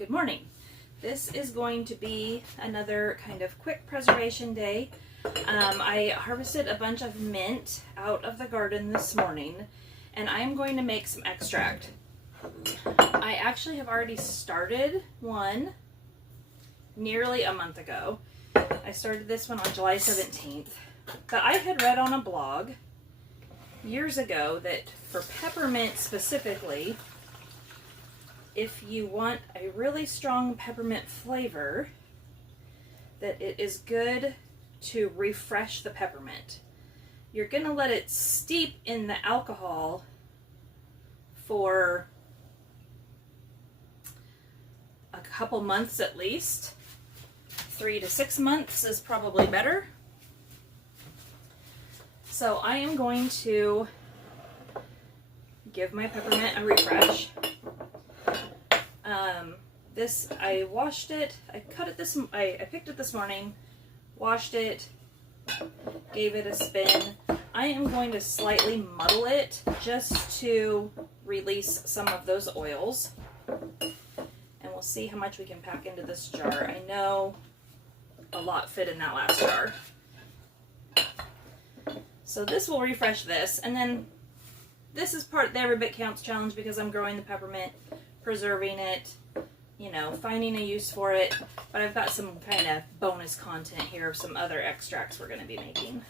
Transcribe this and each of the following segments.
Good morning. This is going to be another kind of quick preservation day. I harvested a bunch of mint out of the garden this morning, and I am going to make some extract. I actually have already started one nearly a month ago. I started this one on July 17th, but I had read on a blog years ago that for peppermint specifically, if you want a really strong peppermint flavor, that it is good to refresh the peppermint. You're going to let it steep in the alcohol for a couple months at least. 3 to 6 months is probably better. So I am going to give my peppermint a refresh. I washed it, I picked it this morning, washed it, gave it a spin. I am going to slightly muddle it just to release some of those oils. And we'll see how much we can pack into this jar. I know a lot fit in that last jar. So this will refresh this, and then this is part of the Every Bit Counts challenge because I'm growing the peppermint, preserving it, you know, finding a use for it. But I've got some kind of bonus content here of some other extracts we're going to be making.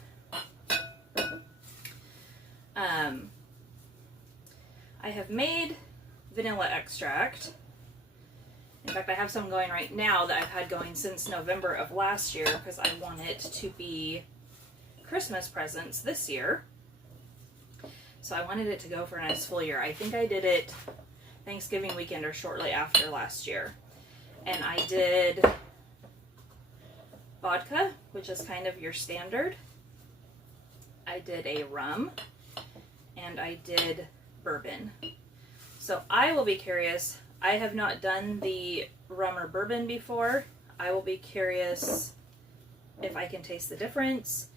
I have made vanilla extract. In fact, I have some going right now that I've had going since November of last year because I want it to be Christmas presents this year. So I wanted it to go for a nice full year. I think I did it Thanksgiving weekend or shortly after last year. And I did vodka, which is kind of your standard. I did a rum, and I did bourbon. So I will be curious. I have not done the rum or bourbon before. I will be curious if I can taste the difference.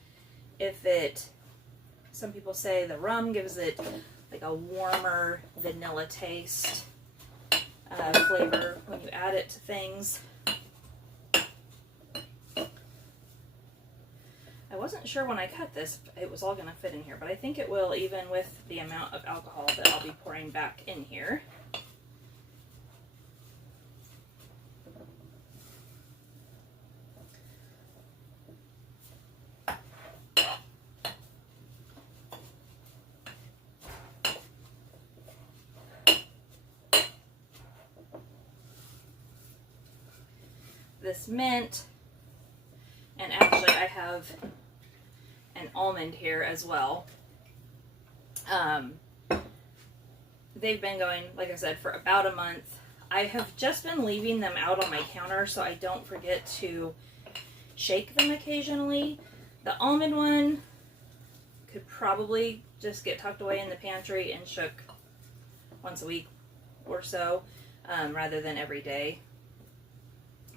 Some people say the rum gives it like a warmer vanilla taste flavor when you add it to things. I wasn't sure when I cut this it was all going to fit in here, but I think it will, even with the amount of alcohol that I'll be pouring back in here. This mint, and actually I have an almond here as well. They've been going, like I said, for about a month. I have just been leaving them out on my counter so I don't forget to shake them occasionally. The almond one could probably just get tucked away in the pantry and shook once a week or so, rather than every day.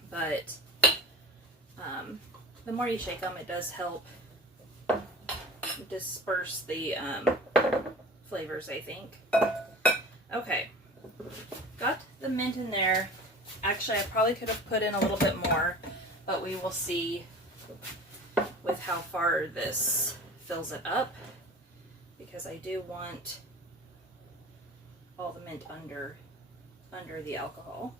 But the more you shake them, it does help disperse the flavors, I think. Okay, got the mint in there. Actually, I probably could have put in a little bit more, but we will see with how far this fills it up, because I do want all the mint under the alcohol.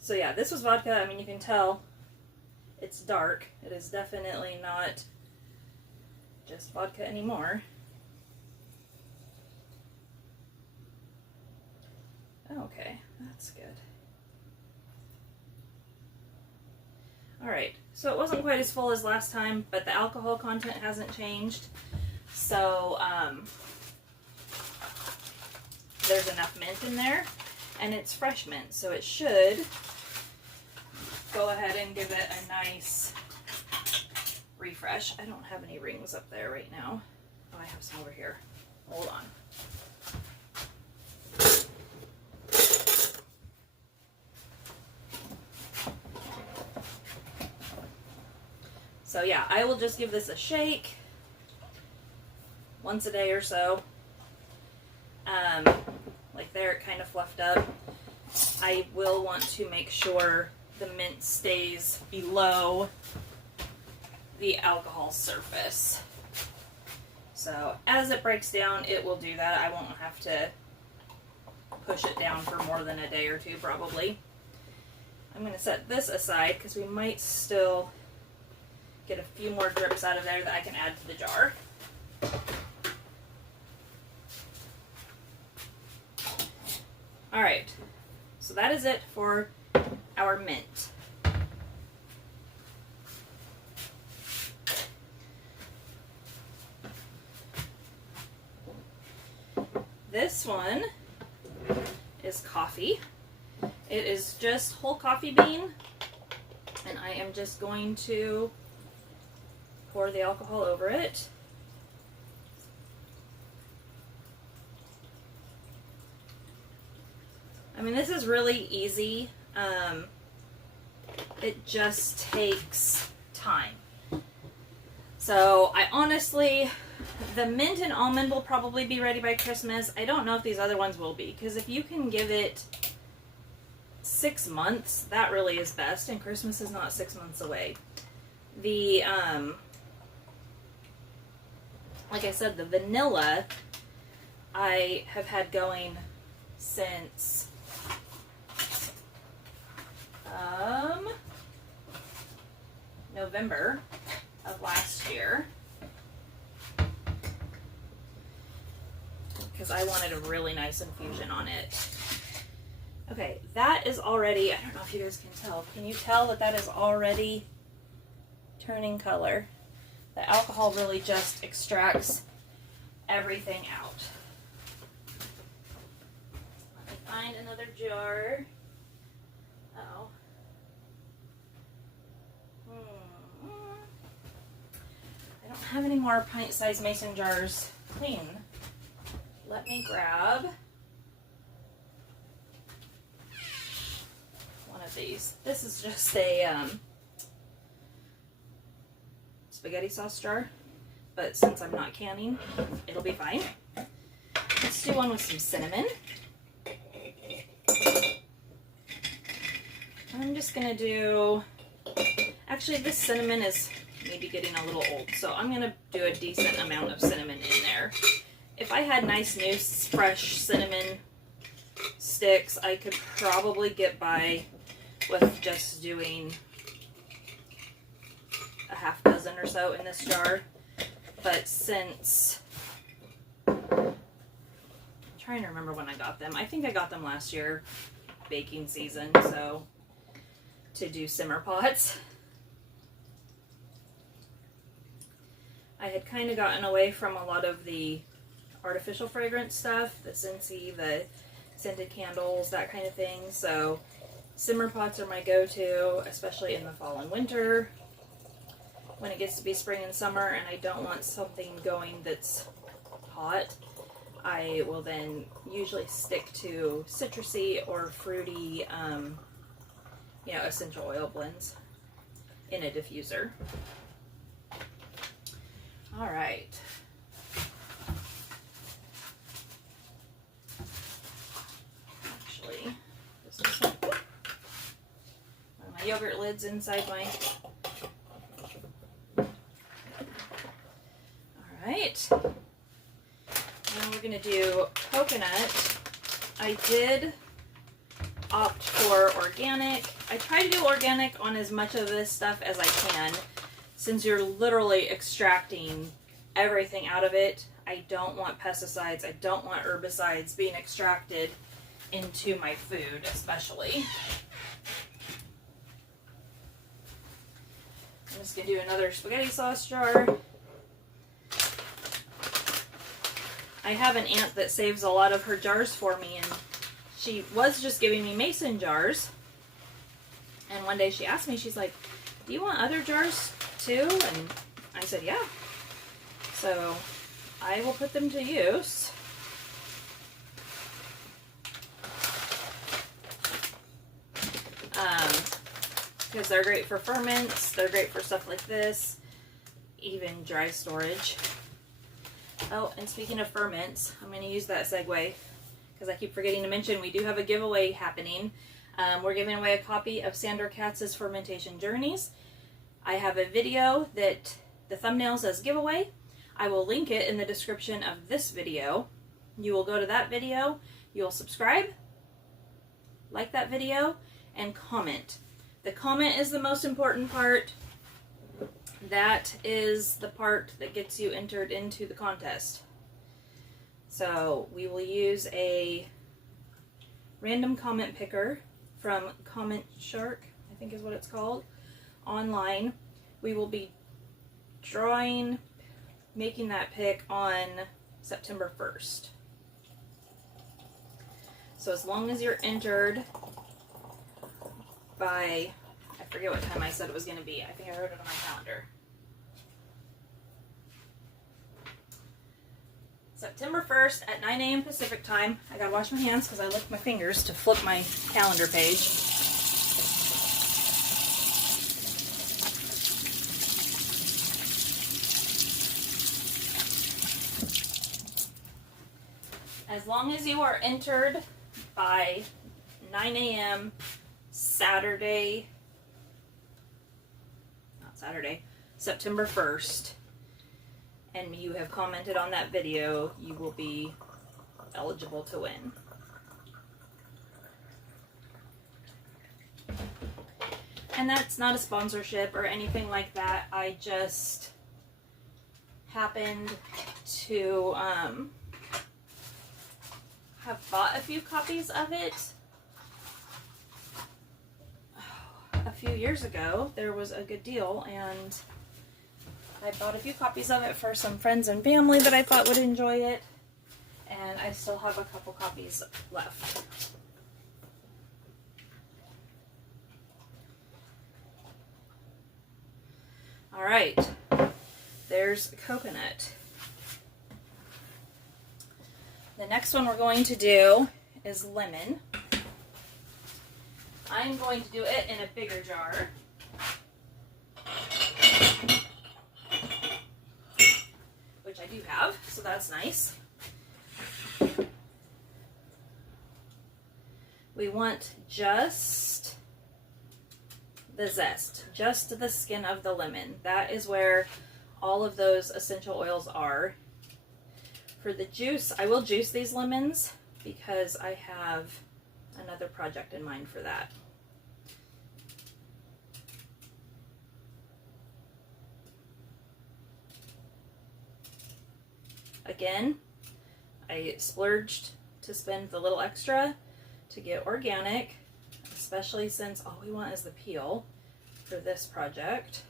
So yeah, this was vodka. I mean, you can tell it's dark. It is definitely not just vodka anymore. Okay, that's good. Alright, so it wasn't quite as full as last time, but the alcohol content hasn't changed. So there's enough mint in there, and it's fresh mint, so it should go ahead and give it a nice refresh. I don't have any rings up there right now. Oh, I have some over here. Hold on. So yeah, I will just give this a shake once a day or so. like there it kind of fluffed up. I will want to make sure the mint stays below the alcohol surface. So as it breaks down, it will do that. I won't have to push it down for more than a day or two probably. I'm going to set this aside because we might still get a few more drips out of there that I can add to the jar. Alright, so that is it for our mint. This one is coffee. It is just whole coffee bean, and I am just going to pour the alcohol over it. I mean, this is really easy. It just takes time. So I honestly, the mint and almond will probably be ready by Christmas. I don't know if these other ones will be, because if you can give it 6 months, that really is best, and Christmas is not 6 months away. The, like I said, the vanilla I have had going since November of last year, because I wanted a really nice infusion on it. Okay, that is already, I don't know if you guys can tell. Can you tell that that is already turning color? The alcohol really just extracts everything out. Let me find another jar. Uh-oh. I don't have any more pint-sized mason jars clean. Let me grab one of these. This is just a spaghetti sauce jar, but since I'm not canning, it'll be fine. Let's do one with some cinnamon. I'm just gonna do, actually this cinnamon is maybe getting a little old, so I'm gonna do a decent amount of cinnamon in there. If I had nice new fresh cinnamon sticks, I could probably get by with just doing a half dozen or so in this jar. But since, I'm trying to remember when I got them. I think I got them last year, baking season, so to do simmer pots. I had kind of gotten away from a lot of the artificial fragrance stuff, the Scentsy, the scented candles, that kind of thing. So simmer pots are my go-to, especially in the fall and winter. When it gets to be spring and summer and I don't want something going that's hot, I will then usually stick to citrusy or fruity, essential oil blends in a diffuser. All right. Actually, this is one of my yogurt lids inside my. All right. Now we're gonna do coconut. I did opt for organic. I try to do organic on as much of this stuff as I can. Since you're literally extracting everything out of it, I don't want pesticides, I don't want herbicides being extracted into my food, especially. I'm just going to do another spaghetti sauce jar. I have an aunt that saves a lot of her jars for me, and she was just giving me mason jars. And one day she asked me, she's like, do you want other jars too? And I said, yeah. So I will put them to use. Because they're great for ferments, they're great for stuff like this, even dry storage. Oh, and speaking of ferments, I'm going to use that segue because I keep forgetting to mention, we do have a giveaway happening. We're giving away a copy of Sandra Katz's Fermentation Journeys. I have a video that the thumbnail says giveaway. I will link it in the description of this video. You will go to that video, you'll subscribe, like that video, and comment. The comment is the most important part. That is the part that gets you entered into the contest. So we will use a random comment picker from Comment Shark, I think is what it's called, online. We will be making that pick on September 1st. So as long as you're entered by, I forget what time I said it was going to be. I think I wrote it on my calendar. September 1st at 9 a.m. Pacific time. I gotta wash my hands because I licked my fingers to flip my calendar page. As long as you are entered by 9 a.m. Saturday, September 1st, and you have commented on that video, you will be eligible to win. And that's not a sponsorship or anything like that. I just happened to have bought a few copies of it. A few years ago, there was a good deal, and I bought a few copies of it for some friends and family that I thought would enjoy it, and I still have a couple copies left. All right, there's coconut. The next one we're going to do is lemon. I'm going to do it in a bigger jar. Which I do have, so that's nice. We want just the zest, just the skin of the lemon. That is where all of those essential oils are. For the juice, I will juice these lemons because I have another project in mind for that. Again, I splurged to spend the little extra to get organic, especially since all we want is the peel for this project.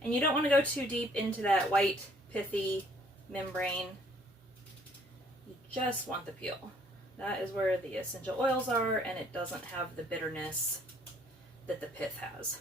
And you don't want to go too deep into that white, pithy membrane. You just want the peel. That is where the essential oils are, and it doesn't have the bitterness that the pith has.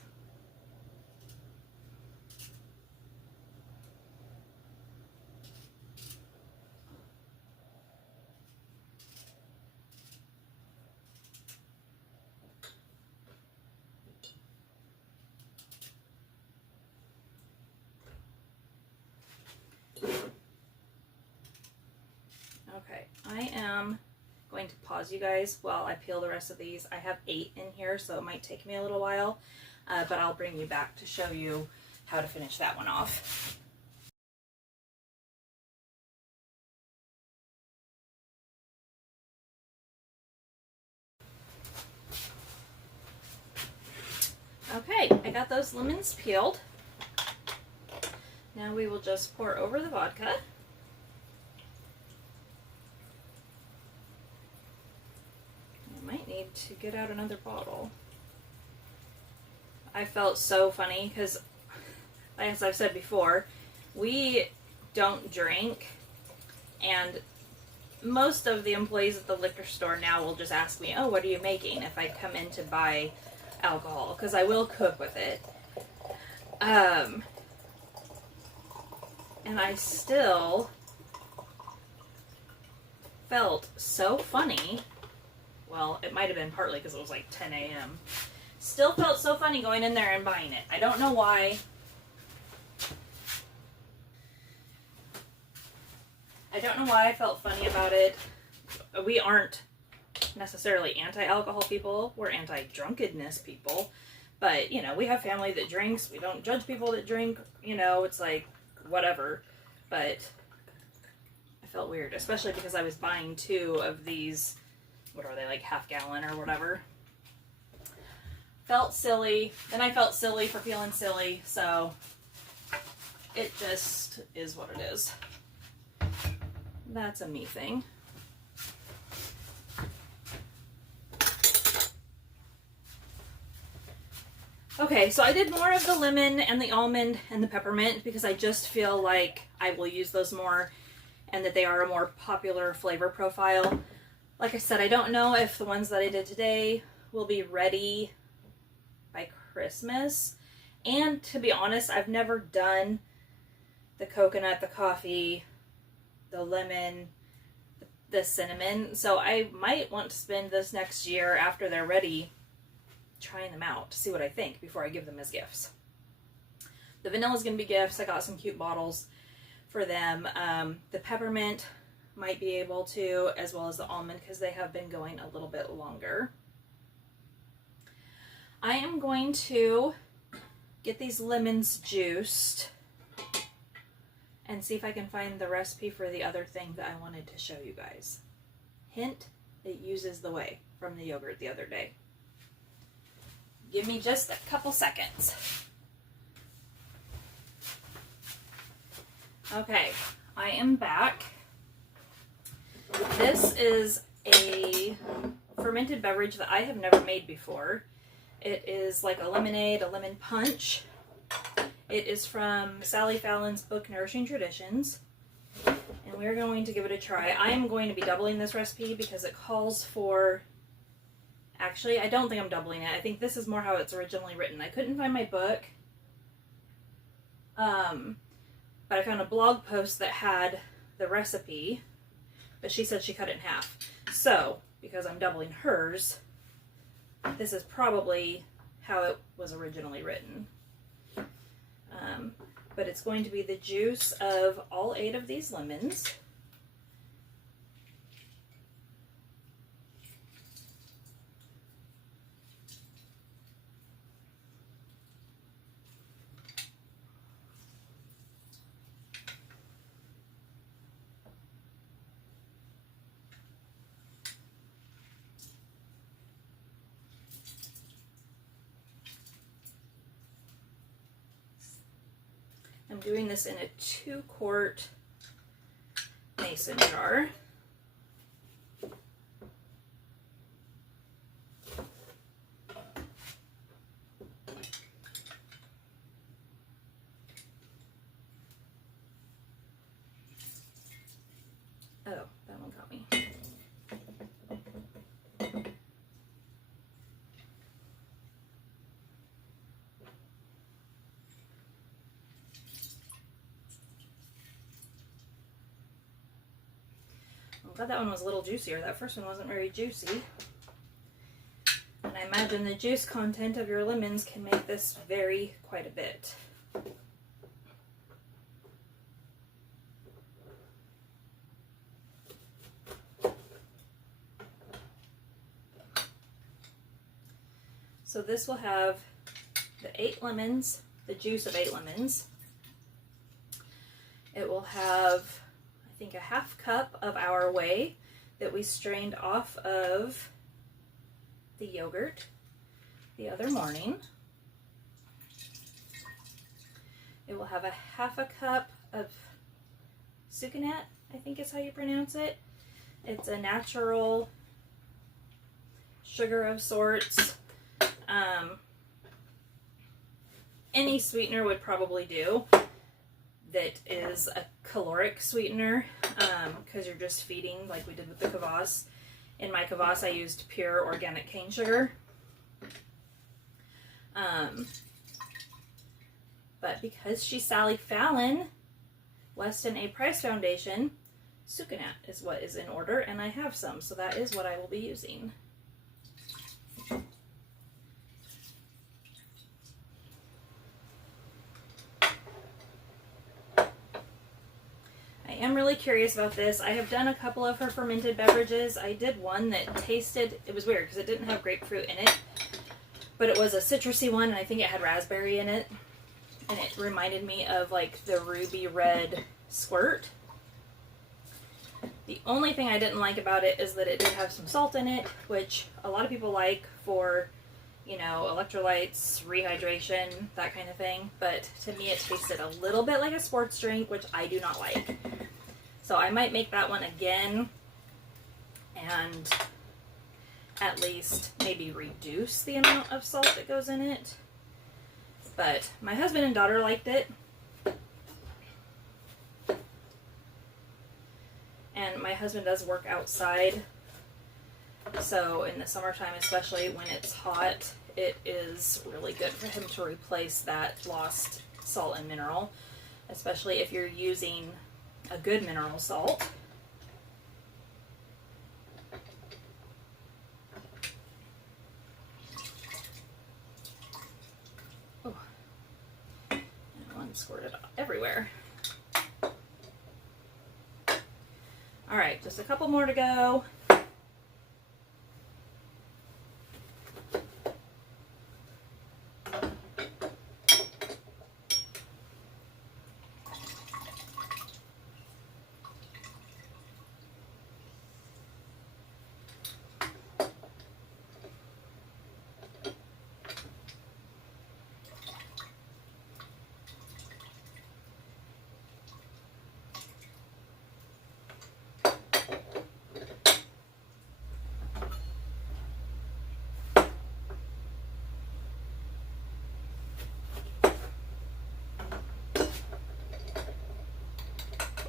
Okay, I am going to pause you guys while I peel the rest of these. I have 8 in here, so it might take me a little while, but I'll bring you back to show you how to finish that one off. Okay, I got those lemons peeled. Now we will just pour over the vodka. I might need to get out another bottle. I felt so funny because, as I've said before, we don't drink, and most of the employees at the liquor store now will just ask me, oh, what are you making, if I come in to buy alcohol, because I will cook with it. And I still felt so funny. Well, it might have been partly because it was like 10 a.m. Still felt so funny going in there and buying it. I don't know why. I don't know why I felt funny about it. We aren't necessarily anti-alcohol people. We're anti-drunkenness people. But, you know, we have family that drinks. We don't judge people that drink. You know, it's like, whatever. But I felt weird, especially because I was buying 2 of these, what are they, like half gallon or whatever. Felt silly. Then I felt silly for feeling silly. So it just is what it is. That's a me thing. Okay, so I did more of the lemon and the almond and the peppermint because I just feel like I will use those more and that they are a more popular flavor profile. Like I said, I don't know if the ones that I did today will be ready by Christmas. And to be honest, I've never done the coconut, the coffee, the lemon, the cinnamon. So I might want to spend this next year after they're ready trying them out to see what I think before I give them as gifts. The vanilla is going to be gifts. I got some cute bottles for them. The peppermint might be able to, as well as the almond, because they have been going a little bit longer. I am going to get these lemons juiced and see if I can find the recipe for the other thing that I wanted to show you guys. Hint, it uses the whey from the yogurt the other day. Give me just a couple seconds. Okay, I am back. This is a fermented beverage that I have never made before. It is like a lemonade, a lemon punch. It is from Sally Fallon's book, Nourishing Traditions. And we're going to give it a try. I am going to be doubling this recipe because it calls for... Actually, I don't think I'm doubling it. I think this is more how it's originally written. I couldn't find my book. But I found a blog post that had the recipe. But she said she cut it in half. So, because I'm doubling hers, this is probably how it was originally written. But it's going to be the juice of all 8 of these lemons. I'm doing this in a 2-quart mason jar. Oh, that one got me. I'm glad that one was a little juicier. That first one wasn't very juicy. And I imagine the juice content of your lemons can make this vary quite a bit. So this will have the 8 lemons, the juice of 8 lemons. It will have, I think, a half cup of our whey that we strained off of the yogurt the other morning. It will have a half a cup of sucanat, I think is how you pronounce it. It's a natural sugar of sorts. Any sweetener would probably do that is a caloric sweetener, because you're just feeding like we did with the kvass. In my kvass I used pure organic cane sugar. But because she's Sally Fallon, Weston A. Price Foundation, sucanat is what is in order, and I have some, so that is what I will be using. I am really curious about this. I have done a couple of her fermented beverages. I did one that tasted, it was weird because it didn't have grapefruit in it, but it was a citrusy one, and I think it had raspberry in it, and it reminded me of like the ruby red squirt. The only thing I didn't like about it is that it did have some salt in it, which a lot of people like for, you know, electrolytes, rehydration, that kind of thing. But to me, it tasted a little bit like a sports drink, which I do not like. So I might make that one again and at least maybe reduce the amount of salt that goes in it. But my husband and daughter liked it. And my husband does work outside, so in the summertime, especially when it's hot, it is really good for him to replace that lost salt and mineral, especially if you're using a good mineral salt. Oh, and one squirted everywhere. All right, just a couple more to go.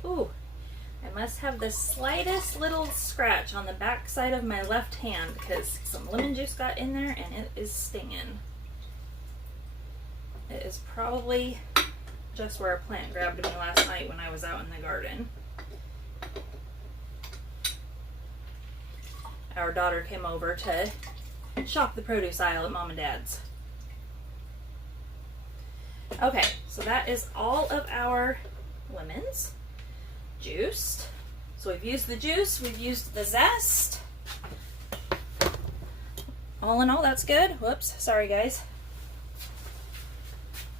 Ooh, I must have the slightest little scratch on the back side of my left hand because some lemon juice got in there and it is stinging. It is probably just where a plant grabbed me last night when I was out in the garden. Our daughter came over to shop the produce aisle at Mom and Dad's. Okay, so that is all of our lemons juiced. So we've used the juice, we've used the zest. All in all, that's good. Whoops, sorry guys.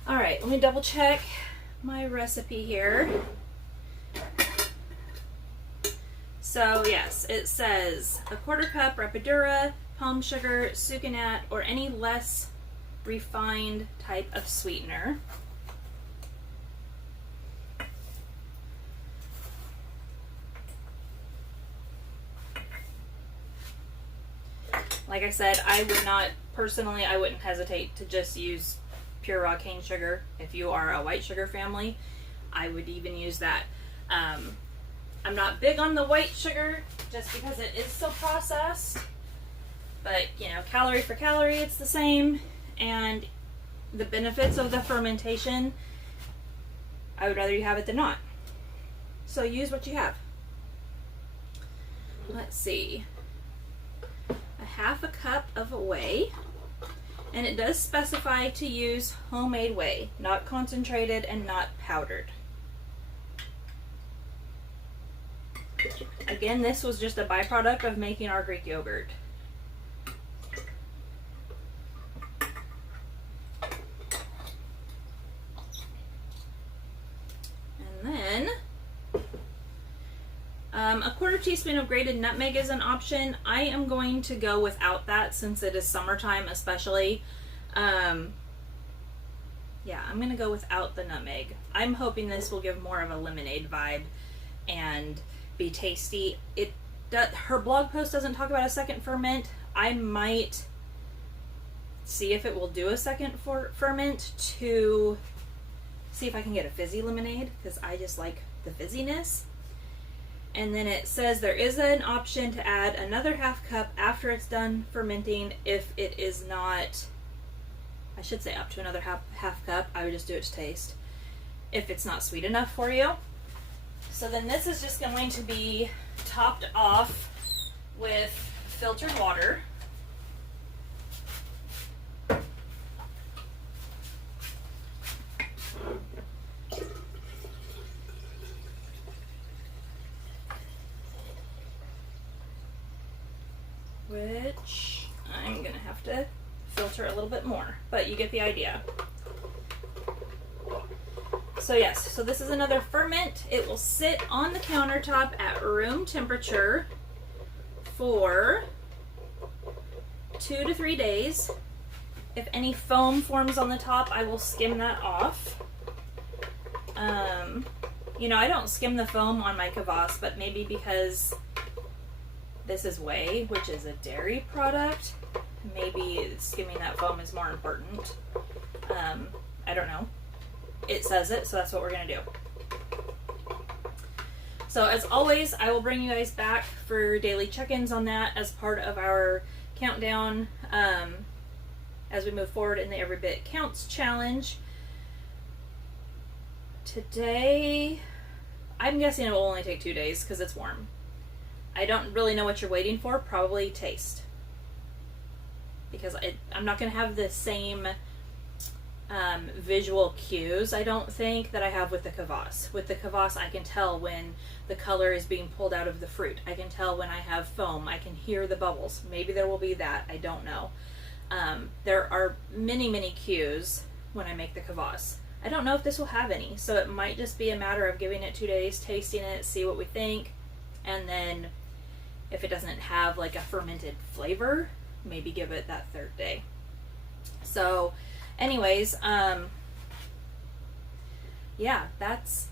All right, let me double check my recipe here. So yes, it says a 1/4 cup Rapadura, palm sugar, sucanat, or any less refined type of sweetener. Like I said, I would not, personally, I wouldn't hesitate to just use pure raw cane sugar. If you are a white sugar family, I would even use that. I'm not big on the white sugar just because it is so processed, but you know, calorie for calorie, it's the same, and the benefits of the fermentation, I would rather you have it than not. So use what you have. Let's see. 1/2 cup of whey, and it does specify to use homemade whey, not concentrated and not powdered. Again, this was just a byproduct of making our Greek yogurt. And then a 1/4 teaspoon of grated nutmeg is an option. I am going to go without that since it is summertime especially. Yeah, I'm going to go without the nutmeg. I'm hoping this will give more of a lemonade vibe and be tasty. Her blog post doesn't talk about a second ferment. I might see if it will do a second ferment to see if I can get a fizzy lemonade because I just like the fizziness. And then it says there is an option to add another 1/2 cup after it's done fermenting if it is not, I should say up to another half cup. I would just do it to taste if it's not sweet enough for you. So then this is just going to be topped off with filtered water. which I'm gonna have to filter a little bit more, but you get the idea. So yes, so this is another ferment. It will sit on the countertop at room temperature for 2 to 3 days. If any foam forms on the top, I will skim that off. You know, I don't skim the foam on my kvass, but maybe because this is whey, which is a dairy product, maybe skimming that foam is more important. I don't know. It says it, so that's what we're going to do. So as always, I will bring you guys back for daily check-ins on that as part of our countdown as we move forward in the Every Bit Counts challenge. Today, I'm guessing it will only take 2 days because it's warm. I don't really know what you're waiting for. Probably taste. Because I'm not going to have the same visual cues, I don't think, that I have with the kvass. With the kvass, I can tell when the color is being pulled out of the fruit. I can tell when I have foam. I can hear the bubbles. Maybe there will be that. I don't know. There are many, many cues when I make the kvass. I don't know if this will have any, so it might just be a matter of giving it 2 days, tasting it, see what we think, and then if it doesn't have like a fermented flavor, maybe give it that 3rd day. So anyways, yeah, that's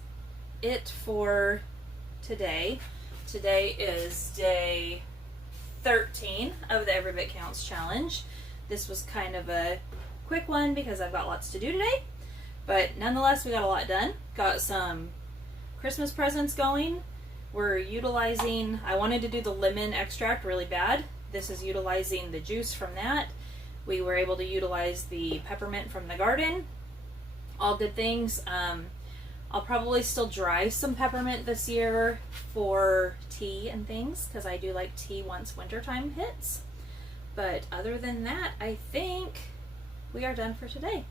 it for today. Today is day 13 of the Every Bit Counts challenge. This was kind of a quick one because I've got lots to do today. But nonetheless, we got a lot done. Got some Christmas presents going. We're utilizing, I wanted to do the lemon extract really bad. This is utilizing the juice from that. We were able to utilize the peppermint from the garden. All good things. I'll probably still dry some peppermint this year for tea and things, because I do like tea once wintertime hits. But other than that, I think we are done for today.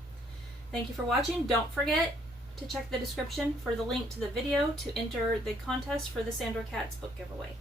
Thank you for watching. Don't forget to check the description for the link to the video to enter the contest for the Sandra Katz book giveaway.